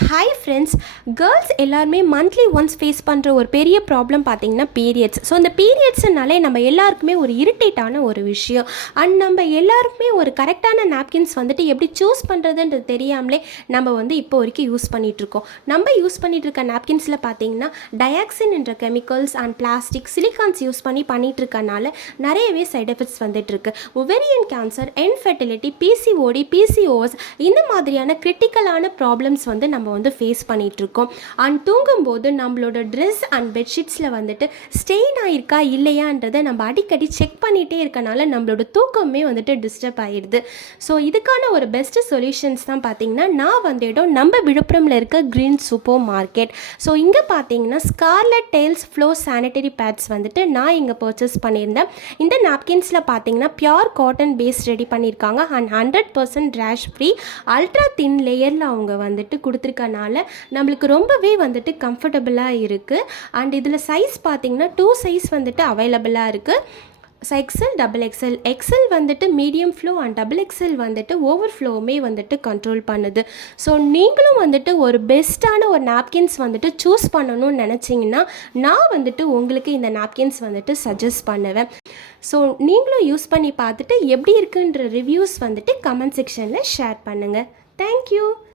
Hi friends, girls எல்லாருமே monthly once face பண்ணுற ஒரு பெரிய ப்ராப்ளம் பார்த்தீங்கன்னா பீரியட்ஸ். ஸோ அந்த பீரியட்ஸ்னாலே நம்ம எல்லாருக்குமே ஒரு இரிட்டேட்டான ஒரு விஷயம். அண்ட் நம்ம எல்லாருக்குமே ஒரு கரெக்டான நாப்கின்ஸ் வந்துட்டு எப்படி சூஸ் பண்ணுறதுன்றது தெரியாமலே நம்ம இப்போ வரைக்கும் யூஸ் பண்ணிகிட்ருக்கோம். நம்ம யூஸ் பண்ணிகிட்டு இருக்க நாப்கின்ஸில் பார்த்தீங்கன்னா டயாக்சின் என்ற chemicals and plastic silicones use பண்ணிகிட்டு இருக்கனால நிறையவே சைட் எஃபெக்ட்ஸ் வந்துட்டுருக்கு. Ovarian cancer, infertility, PCOD, PCOS இந்த மாதிரியான கிரிட்டிக்கலான ப்ராப்ளம்ஸ் நம்ம ஃபேஸ் பண்ணிகிட்ருக்கோம். அண்ட் தூங்கும்போது நம்மளோட ட்ரெஸ் அண்ட் பெட்ஷீட்ஸில் வந்துட்டு ஸ்டெயின் ஆகிருக்கா இல்லையான்றதை நம்ம அடிக்கடி செக் பண்ணிகிட்டே இருக்கனால நம்மளோட தூக்கமே டிஸ்டர்ப் ஆகிடுது. ஸோ இதுக்கான ஒரு பெஸ்ட்டு சொல்யூஷன்ஸ் தான் பார்த்தீங்கன்னா நான் இடம் நம்ம விழுப்புரமில் இருக்க க்ரீன் சூப்பர் மார்க்கெட். ஸோ இங்கே பார்த்தீங்கன்னா scarlet tails flow sanitary pads நான் இங்கே பர்ச்சேஸ் பண்ணியிருந்தேன். இந்த நாப்கின்ஸில் பார்த்தீங்கன்னா பியோர் காட்டன் பேஸ் ரெடி பண்ணியிருக்காங்க and 100% rash free ultra thin லேயரில் அவங்க கொடுத்துருக்கனால நம்மளுக்கு ரொம்பவே கம்ஃபர்டபுளாக இருக்குது. அண்ட் இதில் சைஸ் பார்த்தீங்கன்னா 2 சைஸ் அவைலபிளாக இருக்குது. XL, double XL. XL medium flow and double XL over ஃப்ளோவுமே கண்ட்ரோல் பண்ணுது. ஸோ நீங்களும் ஒரு பெஸ்ட்டான ஒரு நாப்கின்ஸ் சூஸ் பண்ணணும்னு நினச்சிங்கன்னா நான் உங்களுக்கு இந்த நாப்கின்ஸ் சஜஸ்ட் பண்ணுவேன். ஸோ நீங்களும் யூஸ் பண்ணி பார்த்துட்டு எப்படி இருக்குன்ற ரிவ்யூஸ் கமெண்ட் செக்ஷனில் ஷேர் பண்ணுங்கள். தேங்க்யூ.